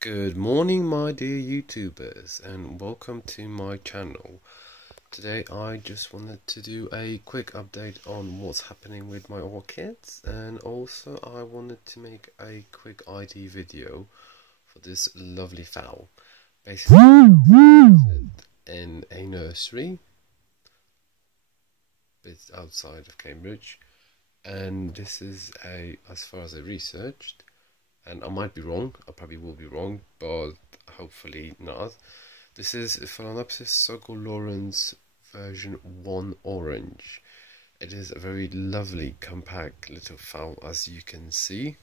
Good morning, my dear YouTubers, and welcome to my channel. Today I just wanted to do a quick update on what's happening with my orchids, and also I wanted to make a quick ID video for this lovely fowl. Basically, in a nursery bit outside of Cambridge, and this is as far as I researched, and I might be wrong, I probably will be wrong, but hopefully not. This is Phalaenopsis Sogo version 1 orange. It is a very lovely, compact little fowl, as you can see.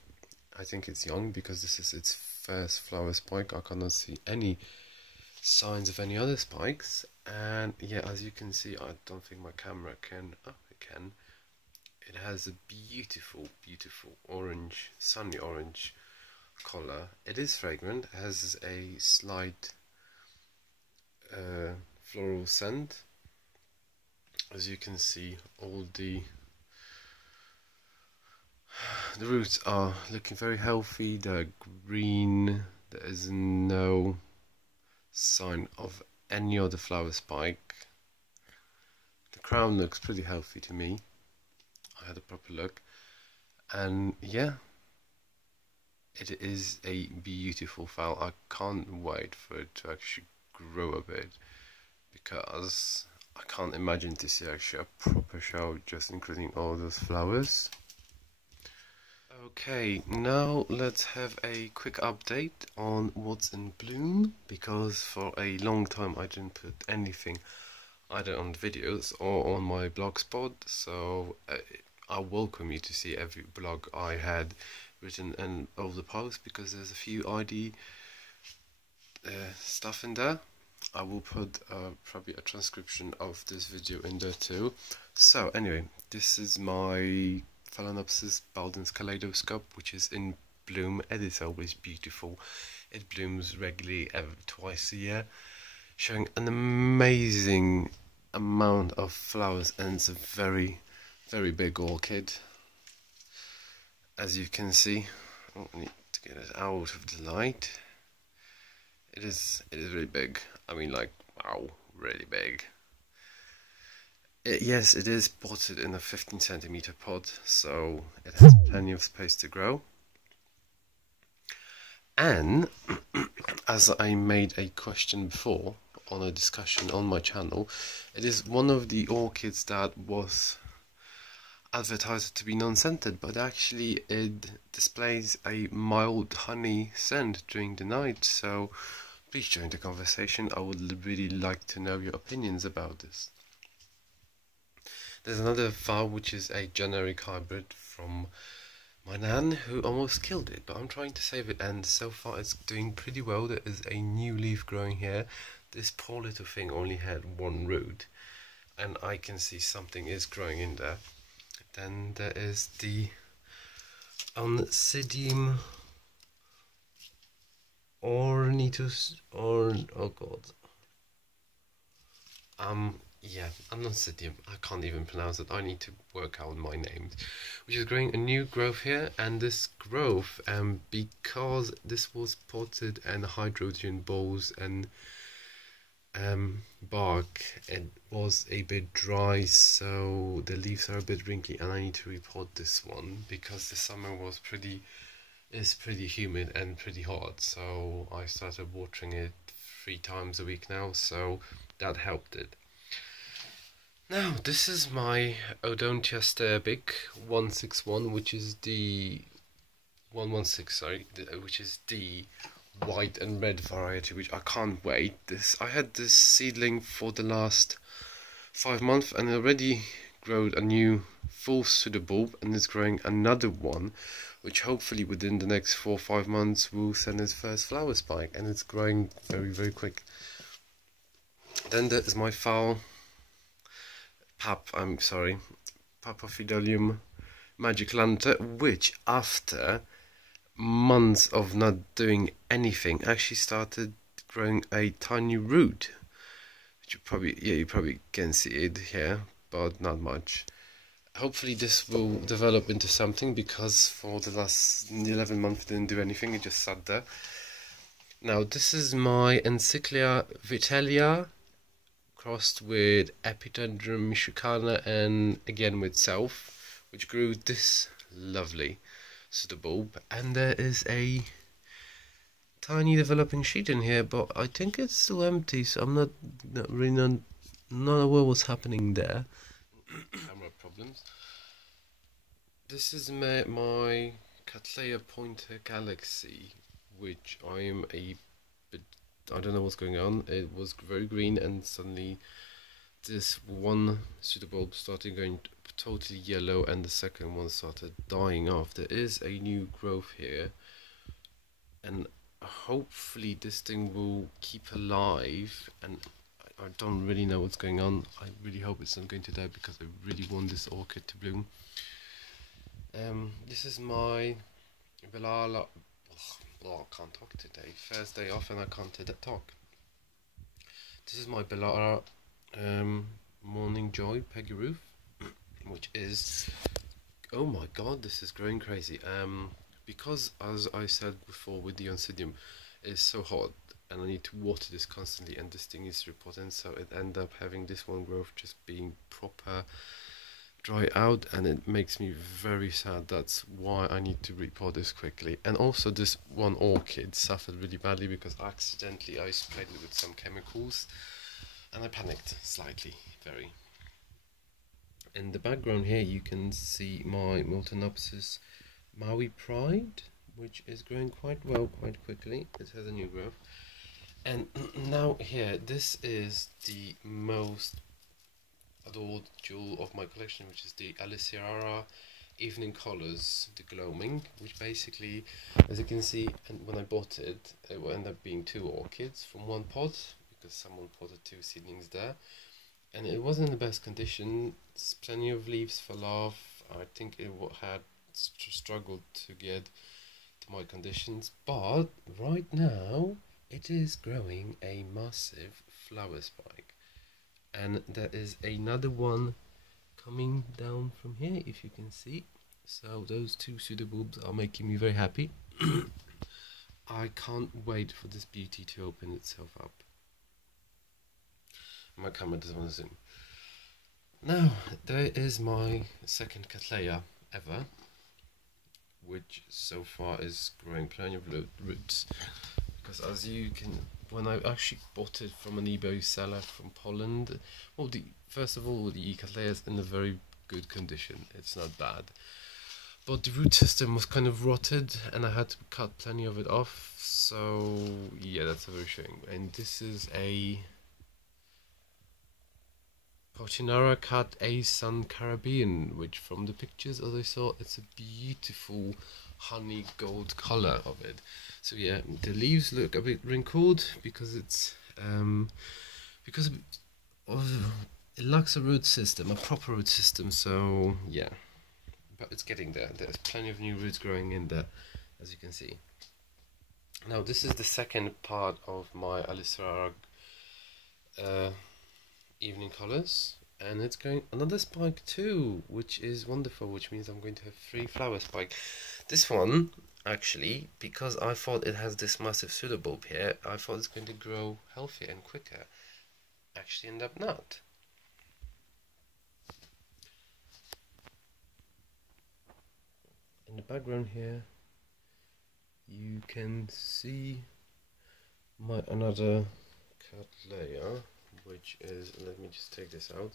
I think it's young because this is its first flower spike. I cannot see any signs of any other spikes. And yeah, as you can see, I don't think my camera can. Oh, it can. It has a beautiful, beautiful orange, sunny orange color. It is fragrant, it has a slight floral scent. As you can see, all the roots are looking very healthy, they're green, there is no sign of any other flower spike. The crown looks pretty healthy to me. I had a proper look, and yeah, it is a beautiful fowl. I can't wait for it to actually grow a bit, because I can't imagine to see actually a proper show just including all those flowers. Okay, now let's have a quick update on what's in bloom, because for a long time I didn't put anything either on videos or on my Blogspot, so I welcome you to see every blog I had written and all the posts, because there's a few ID stuff in there. I will put probably a transcription of this video in there too. So anyway, this is my Phalaenopsis Baldens Kaleidoscope, which is in bloom. It is always beautiful. It blooms regularly, twice a year, showing an amazing amount of flowers, and it's a very, very big orchid. As you can see, I need to get it out of the light. It is really big. I mean, like, wow, really big. Yes, it is potted in a 15cm pot, so it has plenty of space to grow. And as I made a question before on a discussion on my channel, it is one of the orchids that was advertised to be non-scented, but actually it displays a mild honey scent during the night. So please join the conversation. I would really like to know your opinions about this. There's another fowl which is a generic hybrid from my nan, who almost killed it, but I'm trying to save it, and so far it's doing pretty well. There is a new leaf growing here. This poor little thing only had one root, and I can see something is growing in there. Then there is the Oncidium ornitus, oh god, yeah, Oncidium, I can't even pronounce it, I need to work out my names, which is growing a new growth here. And this growth, because this was potted and hydrogen balls and bark, it was a bit dry, so the leaves are a bit wrinkly, and I need to repot this one because the summer was pretty humid and pretty hot, so I started watering it 3 times a week now, so that helped it. Now this is my Odontia sterbic 161, which is the 116, sorry, which is the white and red variety, which I can't wait. I had this seedling for the last 5 months, and it already grown a new full pseudobulb, and it's growing another one, which hopefully within the next 4 or 5 months will send its first flower spike, and it's growing very, very quick. Then there is my fowl Papaphyllum Magic Lantern, which after months of not doing anything actually started growing a tiny root, which you probably can see it here, but not much. Hopefully this will develop into something, because for the last 11 months it didn't do anything, it just sat there. Now this is my Encyclia vitellia crossed with Epidendrum michicana and again with Self, which grew this lovely pseudobulb, and there is a tiny developing sheet in here, but I think it's still empty, so I'm not really not aware what's happening there. Camera problems. This is my Cattleya Pointer Galaxy, which I am a bit, I don't know what's going on. It was very green and suddenly this one pseudobulb started going totally yellow and the second one started dying off. There is a new growth here, and hopefully this thing will keep alive, and I don't really know what's going on. I really hope it's not going to die because I really want this orchid to bloom. This is my Belala. Oh, I can't talk today. First day off and I can't talk. This is my Bellara Morning Joy Peggy Roof, which is, oh my god, this is growing crazy. Because as I said before with the Oncidium, it's so hot and I need to water this constantly, and this thing is repotent, so it ended up having this one growth just being proper dry out, and it makes me very sad. That's why I need to repot this quickly. And also this one orchid suffered really badly because accidentally I sprayed it with some chemicals and I panicked slightly, very. In the background here you can see my Phalaenopsis Maui Pride, which is growing quite well, quite quickly. It has a new growth. And now here, this is the most adored jewel of my collection, which is the Alicera Evening Colors, the Gloaming, which basically, as you can see, and when I bought it, it will end up being 2 orchids from one pot, because someone potted 2 seedlings there, and it wasn't in the best condition. There's plenty of leaves fell off. I think it had struggled to get to my conditions, but right now it is growing a massive flower spike. And there is another one coming down from here, if you can see. So those 2 pseudobulbs are making me very happy. I can't wait for this beauty to open itself up. My camera doesn't want to zoom. Now, there is my second Cattleya ever, which so far is growing plenty of roots. Because as you can, when I actually bought it from an eBay seller from Poland, well, first of all, the Cattleya is in a very good condition. It's not bad, but the root system was kind of rotted, and I had to cut plenty of it off. So yeah, that's a very shame. And this is a Portinara Cat A Sun Caribbean, which from the pictures as I saw, it's a beautiful honey gold color of it. So yeah, the leaves look a bit wrinkled because it's because it lacks a root system, a proper root system. So yeah, but it's getting there. There's plenty of new roots growing in there, as you can see. Now this is the second part of my Alicera Evening Colors, and it's going another spike too, which is wonderful, which means I'm going to have 3 flower spike. This one, actually, because I thought it has this massive pseudobulb here, I thought it's going to grow healthier and quicker. Actually end up not. In the background here you can see my another Cattleya, which is, let me just take this out.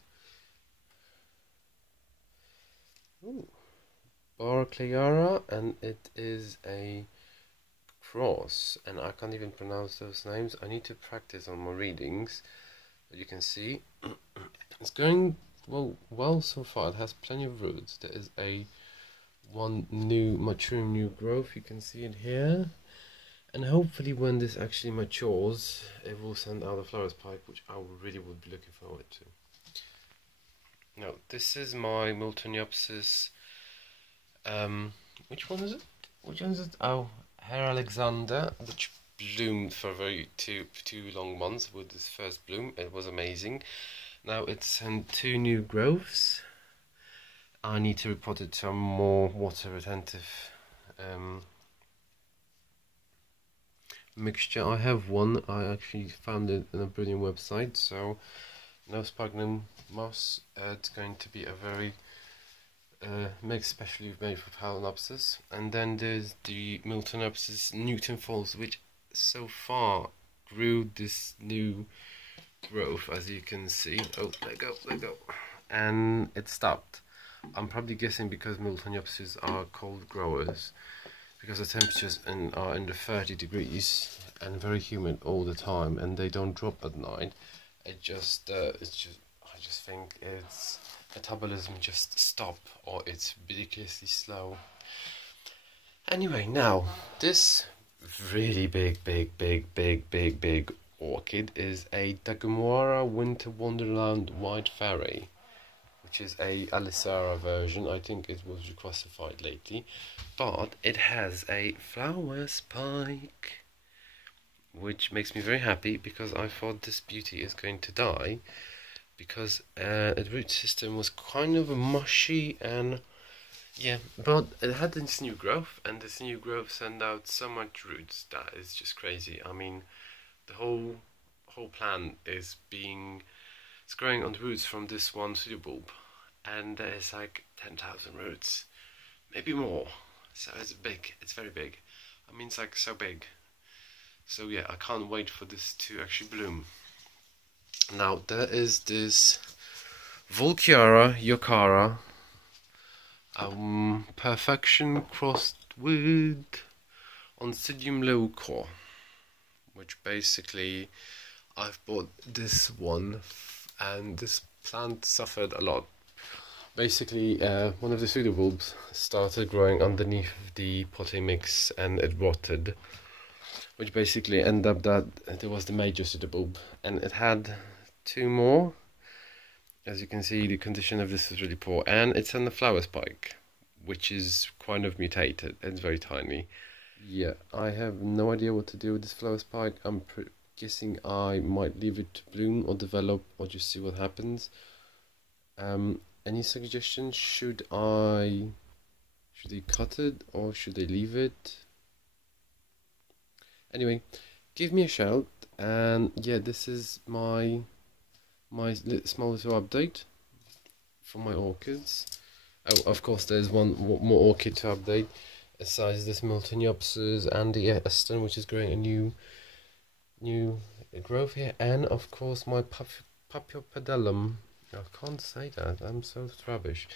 Ooh, Barclayara, and it is a cross, and I can't even pronounce those names. I need to practice on my readings. But you can see it's going well so far. It has plenty of roots. There is one new maturing new growth, you can see it here. And hopefully when this actually matures, it will send out a flower spike, which I really would be looking forward to. Now, this is my Phalaenopsis. Which one is it? Which one is it? Oh, Herr Alexander, which bloomed for two long months with this first bloom. It was amazing. Now it's sent 2 new growths. I need to repot it to a more water retentive mixture. I have one. I actually found it on a brilliant website. So no sphagnum moss. It's going to be a very mix specially made for Phalaenopsis. And then there's the Miltonopsis Newton Falls, which so far grew this new growth, as you can see. Oh, let go, and it stopped. I'm probably guessing because Miltonopsis are cold growers, because the temperatures are in the 30 degrees and very humid all the time, and they don't drop at night. I just think its metabolism just stop, or it's ridiculously slow. Anyway, now this really big orchid is a Dagumoara Winter Wonderland White Fairy, which is a Alisara version. I think it was reclassified lately, but it has a flower spike, which makes me very happy, because I thought this beauty is going to die, because its root system was kind of mushy, and yeah, but it had this new growth, and this new growth sent out so much roots that is just crazy. I mean, the whole plant is growing on the roots from this one pseudobulb, and there's like 10,000 roots, maybe more. So it's big, it's very big. I mean, it's like so big. So yeah, I can't wait for this to actually bloom. Now there is this Volchiara Yocara, Perfection crossed with Oncidium leucor, which basically I've bought this one, and this plant suffered a lot. Basically, one of the pseudobulbs started growing underneath the potting mix, and it rotted, which basically ended up that there was the major pseudobulb, and it had two more. As you can see, the condition of this is really poor, and it's on the flower spike, which is kind of mutated. It's very tiny. Yeah, I have no idea what to do with this flower spike. I'm guessing I might leave it to bloom or develop, or just see what happens. Any suggestions? Should I cut it, or should I leave it? Anyway, give me a shout. And yeah, this is my small little update for my orchids. Oh, of course, there's one more orchid to update, besides this Miltonopsis and the Aston, which is growing a new growth here, and of course my Paphiopedilum. I can't say that, I'm so rubbish.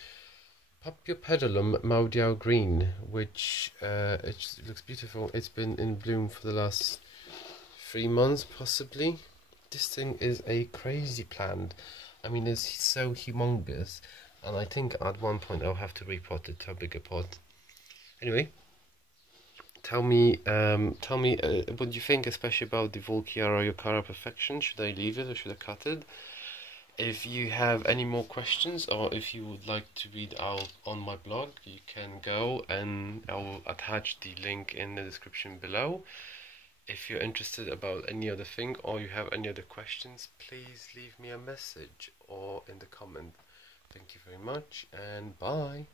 Paphiopedilum Maudiao Green, which it looks beautiful. It's been in bloom for the last 3 months, possibly. This thing is a crazy plant. I mean, it's so humongous, and I think at one point I'll have to repot it to a bigger pot. Anyway, tell me what you think, especially about the Volchiara Yocara Perfection. Should I leave it or should I cut it? If you have any more questions, or if you would like to read out on my blog, you can go, and I will attach the link in the description below. If you're interested about any other thing, or you have any other questions, please leave me a message or in the comment. Thank you very much, and bye.